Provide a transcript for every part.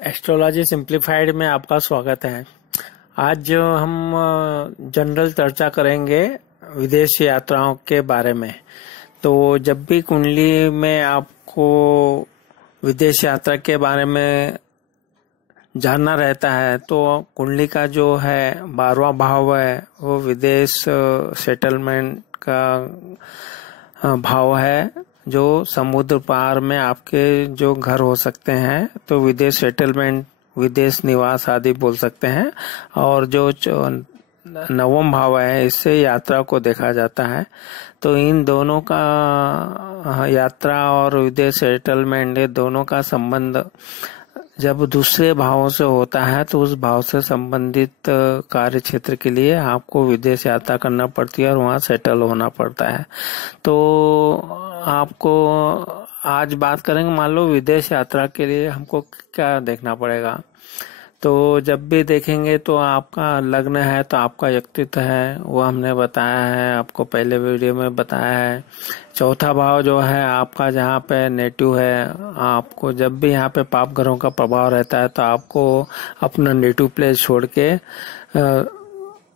Astrology simplified में आपका स्वागत है। आज जो हम जनरल चर्चा करेंगे विदेश यात्राओं के बारे में। तो जब भी कुंडली में आपको विदेश यात्रा के बारे में जानना रहता है तो कुंडली का जो है 12वां भाव है वो विदेश सेटलमेंट का भाव है, जो समुद्र पार में आपके जो घर हो सकते हैं तो विदेश सेटलमेंट, विदेश निवास आदि बोल सकते हैं। और जो नवम भाव है इससे यात्रा को देखा जाता है। तो इन दोनों का यात्रा और विदेश सेटलमेंट, ये दोनों का संबंध जब दूसरे भावों से होता है तो उस भाव से संबंधित कार्य क्षेत्र के लिए आपको विदेश यात्रा करना पड़ती है और वहाँ सेटल होना पड़ता है। तो आपको आज बात करेंगे, मान लो विदेश यात्रा के लिए हमको क्या देखना पड़ेगा। तो जब भी देखेंगे तो आपका लग्न है तो आपका व्यक्तित्व है वो हमने बताया है, आपको पहले वीडियो में बताया है। चौथा भाव जो है आपका जहाँ पे नेटिव है, आपको जब भी यहाँ पे पाप ग्रहों का प्रभाव रहता है तो आपको अपना नेटिव प्लेस छोड़ के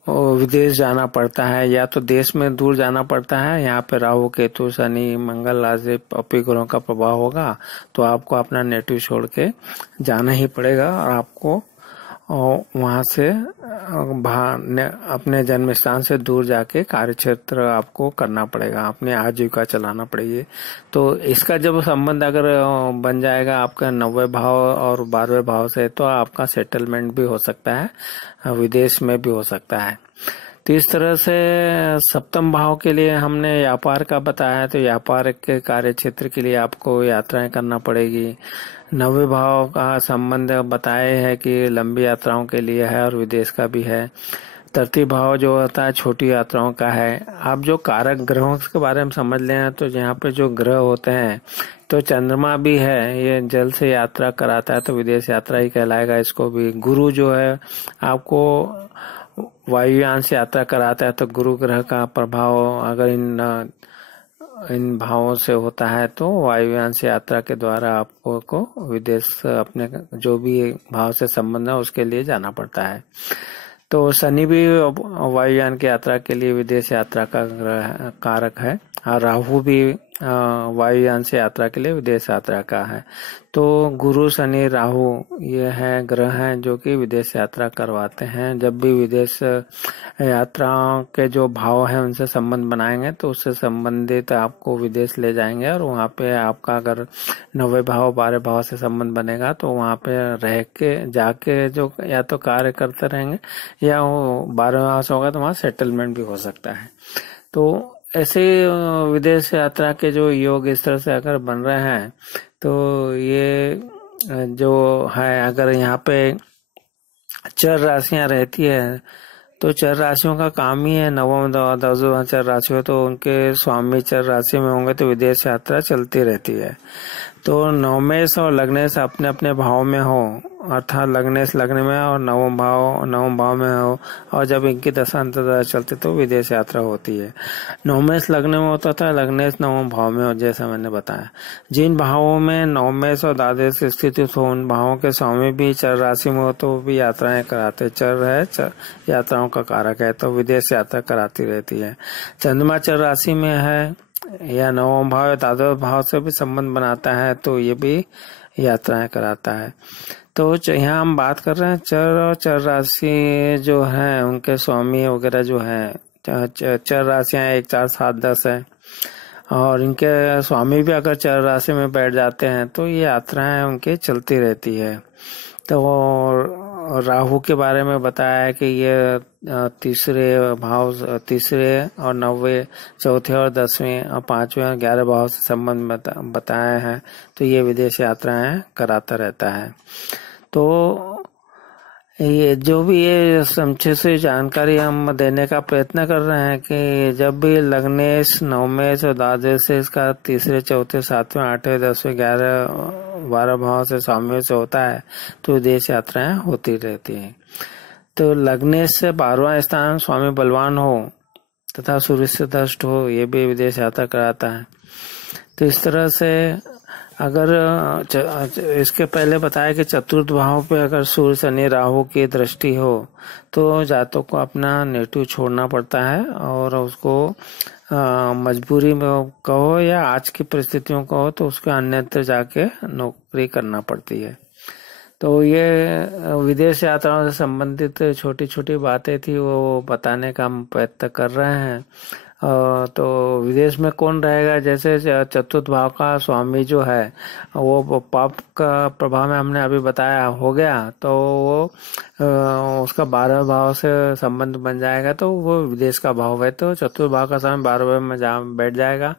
विदेश जाना पड़ता है, या तो देश में दूर जाना पड़ता है। यहाँ पे राहु केतु शनि मंगल आदि पापी ग्रहों का प्रभाव होगा तो आपको अपना नेटिव छोड़ के जाना ही पड़ेगा और आपको वहां से अपने जन्म स्थान से दूर जाके कार्य क्षेत्र आपको करना पड़ेगा, अपने आजीविका चलाना पड़ेगी। तो इसका जब संबंध अगर बन जाएगा आपका 90 भाव और 12वें भाव से, तो आपका सेटलमेंट भी हो सकता है, विदेश में भी हो सकता है। तो इस तरह से सप्तम भाव के लिए हमने व्यापार का बताया, तो व्यापार के कार्य क्षेत्र के लिए आपको यात्राएं करना पड़ेगी। 90 भाव का संबंध बताए है कि लंबी यात्राओं के लिए है और विदेश का भी है। 30 भाव जो होता है छोटी यात्राओं का है। आप जो कारक ग्रहों के बारे में समझ लें तो यहाँ पे जो ग्रह होते हैं तो चंद्रमा भी है, ये जल से यात्रा कराता है तो विदेश यात्रा ही कहलाएगा इसको भी। गुरु जो है आपको वायुयान से यात्रा कराता है तो गुरु ग्रह का प्रभाव अगर इन भावों से होता है तो वायुयान से यात्रा के द्वारा आपको विदेश अपने जो भी भाव से संबंध है उसके लिए जाना पड़ता है। तो शनि भी वायुयान की यात्रा के लिए विदेश यात्रा का कारक है और राहु भी वायुयान से यात्रा के लिए विदेश यात्रा का है। तो गुरु शनि राहु ये है ग्रह हैं जो कि विदेश यात्रा करवाते हैं। जब भी विदेश यात्राओं के जो भाव है उनसे संबंध बनाएंगे तो उससे संबंधित आपको विदेश ले जाएंगे और वहाँ पे आपका अगर 90 भाव 12 भाव से संबंध बनेगा तो वहाँ पे रह के जाके जो या तो कार्य करते रहेंगे या वो 12 भाव से होगा तो वहाँ सेटलमेंट भी हो सकता है। तो ऐसे विदेश यात्रा के जो योग इस तरह से अगर बन रहे हैं तो ये जो है, अगर यहाँ पे चर राशियां रहती है तो चर राशियों का काम ही है नवम दसवां चर राशि हो तो उनके स्वामी चर राशि में होंगे तो विदेश यात्रा चलती रहती है। तो नवमेश और लग्नेश अपने अपने भाव में हो, अर्थात लग्नेश लग्न में और नवम भाव में हो, और जब इनकी दशा अंतर्दशा चलती तो विदेश यात्रा होती है। नवमेश लग्न में होता था, लग्नेश नवम भाव में हो, जैसा मैंने बताया। जिन भावों में नवमेश और द्वादश स्थित हो उन भावों के स्वामी भी चर राशि में हो तो वो भी यात्राएं कराते। चर है यात्राओं का कारक है तो विदेश यात्रा कराती रहती है। चंद्रमा चर राशि में है या नवम भाव या द्वादश भाव से भी संबंध बनाता है तो ये भी यात्राएं कराता है। तो यहाँ हम बात कर रहे हैं चर और चर राशि जो है उनके स्वामी वगैरह जो है। चर राशियां 1 4 7 10 है और इनके स्वामी भी अगर चर राशि में बैठ जाते हैं तो ये यात्राएं उनके चलती रहती है। तो राहु के बारे में बताया है कि ये तीसरे और 90 चौथे और 10वें और 5वें और 11 भाव से संबंध बताया है तो ये विदेश यात्राएं कराता रहता है। तो ये जो भी ये संक्षेप से जानकारी हम देने का प्रयत्न कर रहे हैं कि जब भी लग्नेश नवमेश और द्वादश से इसका तीसरे चौथे 7वें 8वें 10वें 11 12 भाव से स्वामी से होता है तो विदेश यात्राएं होती रहती हैं। तो लग्नेश से 12वां स्थान स्वामी बलवान हो तथा सूर्य से दष्ट हो, ये भी विदेश यात्रा कराता है। तो इस तरह से अगर इसके पहले बताया कि चतुर्थ भाव पे अगर सूर्य शनि राहु की दृष्टि हो तो जातक को अपना नेटिव छोड़ना पड़ता है और उसको मजबूरी में कहो या आज की परिस्थितियों को हो तो उसको अन्यत्र जाके नौकरी करना पड़ती है। तो ये विदेश यात्राओं से संबंधित छोटी छोटी बातें थी, वो बताने का हम प्रयत्न कर रहे हैं। तो विदेश में कौन रहेगा, जैसे चतुर्थ भाव का स्वामी जो है वो पाप का प्रभाव में हमने अभी बताया हो गया, तो वो उसका 12वें भाव से संबंध बन जाएगा, तो वो विदेश का भाव है। तो चतुर्थ भाव का स्वामी 12वें में जा बैठ जाएगा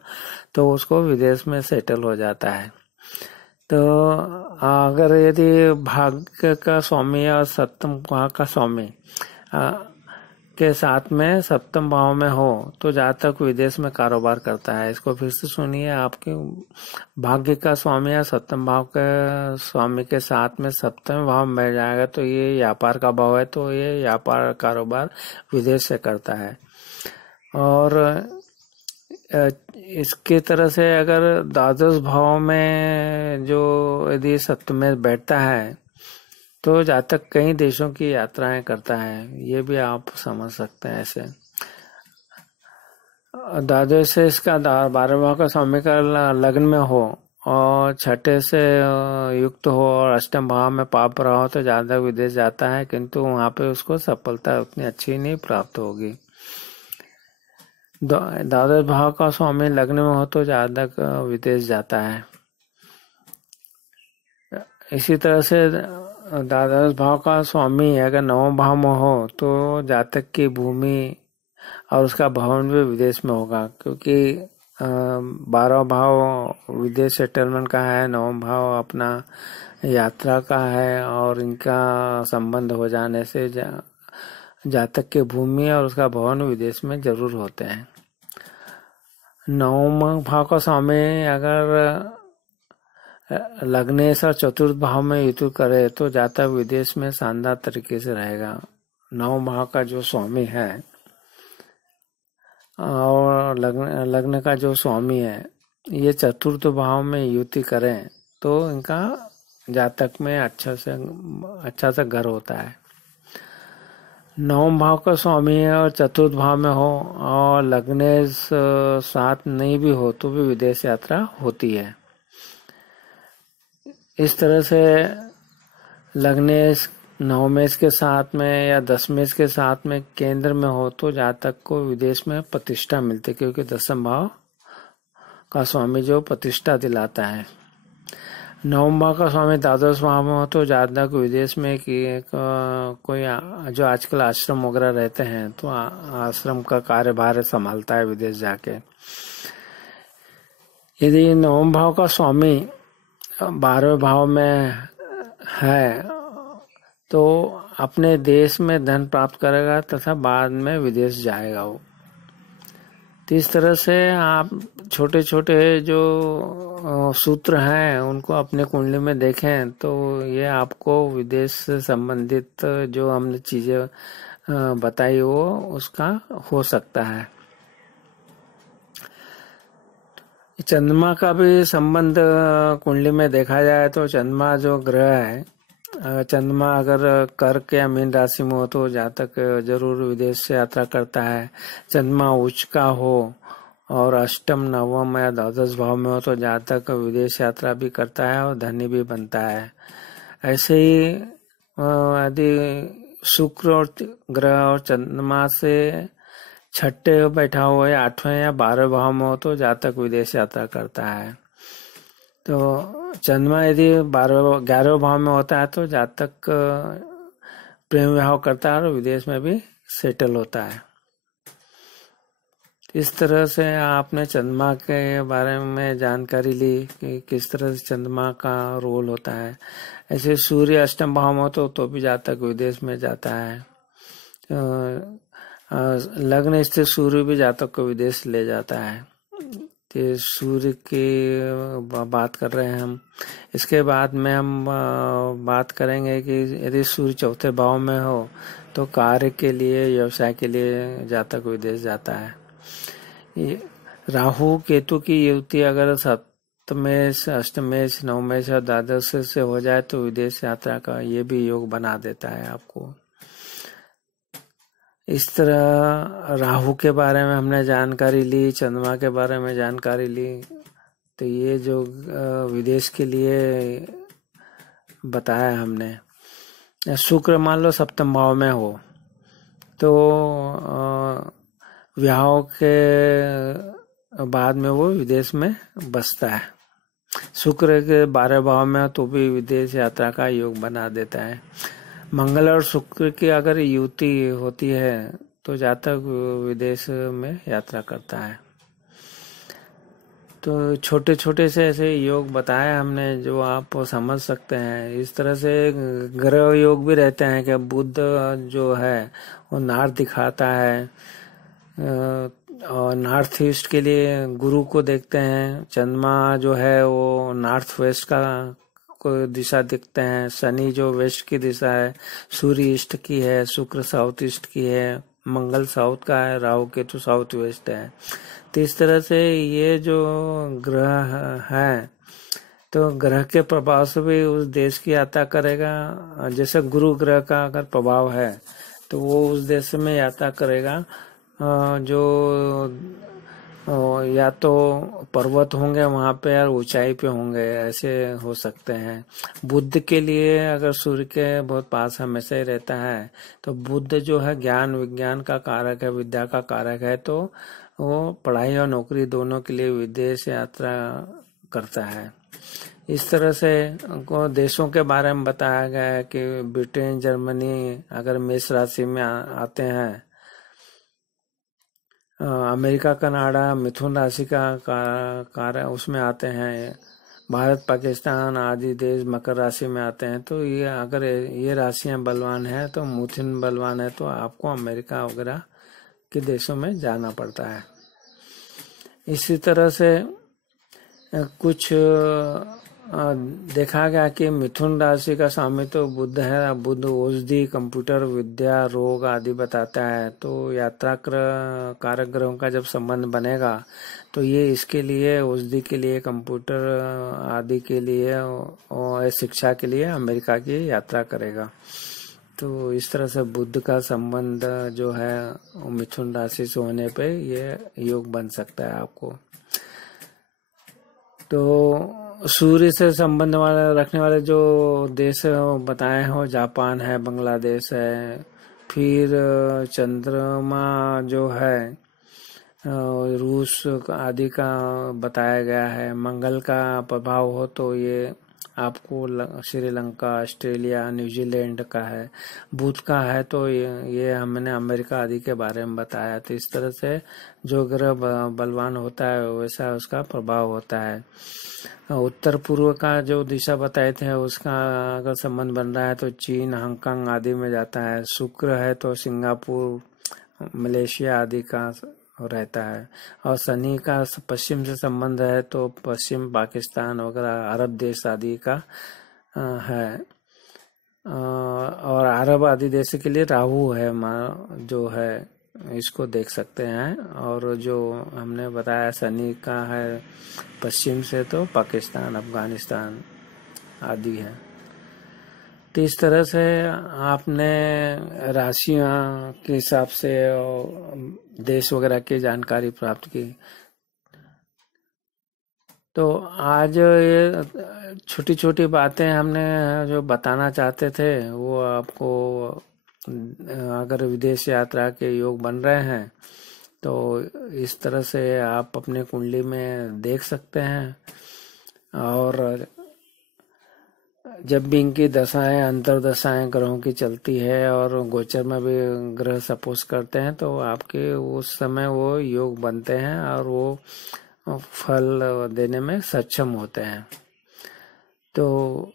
तो उसको विदेश में सेटल हो जाता है। तो अगर यदि भाग्य का स्वामी और सप्तम भाव का स्वामी के साथ में सप्तम भाव में हो तो जातक विदेश में कारोबार करता है। इसको फिर से सुनिए, आपके भाग्य का स्वामी या सप्तम भाव के स्वामी के साथ में सप्तम भाव में बैठ जाएगा तो ये व्यापार का भाव है, तो ये व्यापार कारोबार विदेश से करता है। और इसके तरह से अगर द्वादश भाव में जो यदि सप्तम में बैठता है तो जातक कई देशों की यात्राएं करता है, ये भी आप समझ सकते हैं। ऐसे द्वादश से इसका 12वें भाव का स्वामी का लग्न में हो और छठे से युक्त हो और अष्टम भाव में पाप रहा हो तो जातक विदेश जाता है, किंतु वहां पे उसको सफलता उतनी अच्छी नहीं प्राप्त होगी। द्वादश भाव का स्वामी लग्न में हो तो जातक विदेश जाता है। इसी तरह से द्वादश भाव का स्वामी अगर 9वें भाव में हो तो जातक की भूमि और उसका भवन भी विदेश में होगा, क्योंकि 12वां भाव विदेश सेटलमेंट का है, 9वां भाव अपना यात्रा का है, और इनका संबंध हो जाने से जातक की भूमि और उसका भवन विदेश में जरूर होते हैं। 9वां भाव का स्वामी अगर लग्नेश और चतुर्थ भाव में युति करे तो जातक विदेश में शानदार तरीके से रहेगा। 9 भाव का जो स्वामी है और लग्न का जो स्वामी है, ये चतुर्थ भाव में युति करें तो इनका जातक में अच्छा सा घर होता है। 9 भाव का स्वामी है और चतुर्थ भाव में हो और लग्नेश साथ नहीं भी हो तो भी विदेश यात्रा होती है। इस तरह से लग्नेश 9वें के साथ में या 10वें के साथ में केंद्र में हो तो जातक को विदेश में प्रतिष्ठा मिलती है, क्योंकि 10वें भाव का स्वामी जो प्रतिष्ठा दिलाता है। 9वें भाव का स्वामी द्वादश भाव में हो तो जातक विदेश में कोई जो आजकल आश्रम वगैरह रहते हैं तो आश्रम का कार्यभार संभालता है विदेश जाके। यदि 9वें भाव का स्वामी 12वें भाव में है तो अपने देश में धन प्राप्त करेगा तथा बाद में विदेश जाएगा वो। तो इस तरह से आप छोटे छोटे जो सूत्र हैं उनको अपने कुंडली में देखें तो ये आपको विदेश से संबंधित जो हमने चीजें बताई वो उसका हो सकता है। चंद्रमा का भी संबंध कुंडली में देखा जाए तो चंद्रमा जो ग्रह है, चंद्रमा अगर कर्क या मीन राशि में हो तो जातक जरूर विदेश से यात्रा करता है। चंद्रमा उच्च का हो और अष्टम, नवम या द्वादश भाव में हो तो जातक विदेश यात्रा भी करता है और धनी भी बनता है। ऐसे ही यदि शुक्र और ग्रह और चंद्रमा से छठे बैठा हुआ है 8वें या 12वें भाव में हो तो जातक विदेश यात्रा करता है। तो चंद्रमा यदि 11वें भाव में होता है तो जातक प्रेम विवाह करता है और विदेश में भी सेटल होता है। इस तरह से आपने चंद्रमा के बारे में जानकारी ली कि किस तरह से चंद्रमा का रोल होता है। ऐसे सूर्य अष्टम भाव में हो तो भी जातक विदेश में जाता है। लग्न स्थित सूर्य भी जातक को विदेश ले जाता है। तो सूर्य की बात कर रहे हैं हम। इसके बाद में हम बात करेंगे कि यदि सूर्य चौथे भाव में हो तो कार्य के लिए, व्यवसाय के लिए जातक विदेश जाता है। राहु केतु की युति अगर सप्तमेश, अष्टमेश, नवमेश और द्वादश से हो जाए तो विदेश यात्रा का ये भी योग बना देता है आपको। इस तरह राहु के बारे में हमने जानकारी ली, चंद्रमा के बारे में जानकारी ली। तो ये जो विदेश के लिए बताया हमने। शुक्र मान लो सप्तम भाव में हो तो विवाह के बाद में वो विदेश में बसता है। शुक्र के 12 भाव में तो भी विदेश यात्रा का योग बना देता है। मंगल और शुक्र की अगर युति होती है तो जातक विदेश में यात्रा करता है। तो छोटे छोटे से ऐसे योग बताए हमने जो आप समझ सकते हैं। इस तरह से ग्रह योग भी रहते हैं कि बुध जो है वो नॉर्थ दिखाता है और नॉर्थ ईस्ट के लिए गुरु को देखते हैं। चंद्रमा जो है वो नॉर्थ वेस्ट का को दिशा दिखते हैं। शनि जो वेस्ट की दिशा है, सूर्य ईस्ट की है, शुक्र साउथ ईस्ट की है, मंगल साउथ का है, राहु केतु साउथ वेस्ट है। तो इस तरह से ये जो ग्रह है तो ग्रह के प्रभाव से भी उस देश की यात्रा करेगा। जैसे गुरु ग्रह का अगर प्रभाव है तो वो उस देश में यात्रा करेगा जो या तो पर्वत होंगे वहां पे या ऊंचाई पे होंगे, ऐसे हो सकते हैं। बुध के लिए अगर सूर्य के बहुत पास हमेशा ही रहता है तो बुध जो है ज्ञान विज्ञान का कारक है, विद्या का कारक है। तो वो पढ़ाई और नौकरी दोनों के लिए विदेश यात्रा करता है। इस तरह से उनको देशों के बारे में बताया गया है कि ब्रिटेन, जर्मनी अगर मेष राशि में आते हैं, अमेरिका, कनाडा मिथुन राशि का कार्य उसमें आते हैं, भारत, पाकिस्तान आदि देश मकर राशि में आते हैं। तो ये अगर ये राशियां बलवान है तो मिथुन बलवान है तो आपको अमेरिका वगैरह के देशों में जाना पड़ता है। इसी तरह से कुछ देखा गया कि मिथुन राशि का स्वामी तो बुध है। बुध औषधि, कंप्यूटर विद्या, रोग आदि बताता है। तो यात्रा कारक ग्रहों का जब संबंध बनेगा तो ये इसके लिए औषधि के लिए, कंप्यूटर आदि के लिए और शिक्षा के लिए अमेरिका की यात्रा करेगा। तो इस तरह से बुध का संबंध जो है मिथुन राशि से होने पे ये योग बन सकता है आपको। तो सूर्य से संबंध वाले रखने वाले जो देश बताए हो, जापान है, बांग्लादेश है। फिर चंद्रमा जो है रूस आदि का बताया गया है। मंगल का प्रभाव हो तो ये आपको श्रीलंका, ऑस्ट्रेलिया, न्यूजीलैंड का है। बुध का है तो ये हमने अमेरिका आदि के बारे में बताया। तो इस तरह से जो ग्रह बलवान होता है वैसा उसका प्रभाव होता है। उत्तर पूर्व का जो दिशा बताए थे उसका अगर संबंध बन रहा है तो चीन, हांगकांग आदि में जाता है। शुक्र है तो सिंगापुर, मलेशिया आदि का रहता है। और शनि का पश्चिम से संबंध है तो पश्चिम पाकिस्तान वगैरह अरब देश आदि का है। और अरब आदि देश के लिए राहु है जो है, इसको देख सकते हैं। और जो हमने बताया शनि का है पश्चिम से तो पाकिस्तान, अफगानिस्तान आदि है। तो इस तरह से आपने राशियां के हिसाब से देश वगैरह की जानकारी प्राप्त की। तो आज ये छोटी छोटी बातें हमने जो बताना चाहते थे वो आपको, अगर विदेश यात्रा के योग बन रहे हैं तो इस तरह से आप अपने कुंडली में देख सकते हैं। और जब भी इनकी दशाएं, अंतर्दशाएं ग्रहों की चलती है और गोचर में भी ग्रह सपोज करते हैं तो आपके उस समय वो योग बनते हैं और वो फल देने में सक्षम होते हैं। तो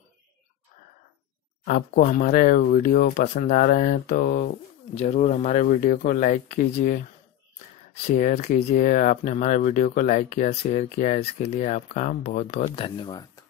आपको हमारे वीडियो पसंद आ रहे हैं तो जरूर हमारे वीडियो को लाइक कीजिए, शेयर कीजिए। आपने हमारे वीडियो को लाइक किया, शेयर किया, इसके लिए आपका बहुत बहुत धन्यवाद।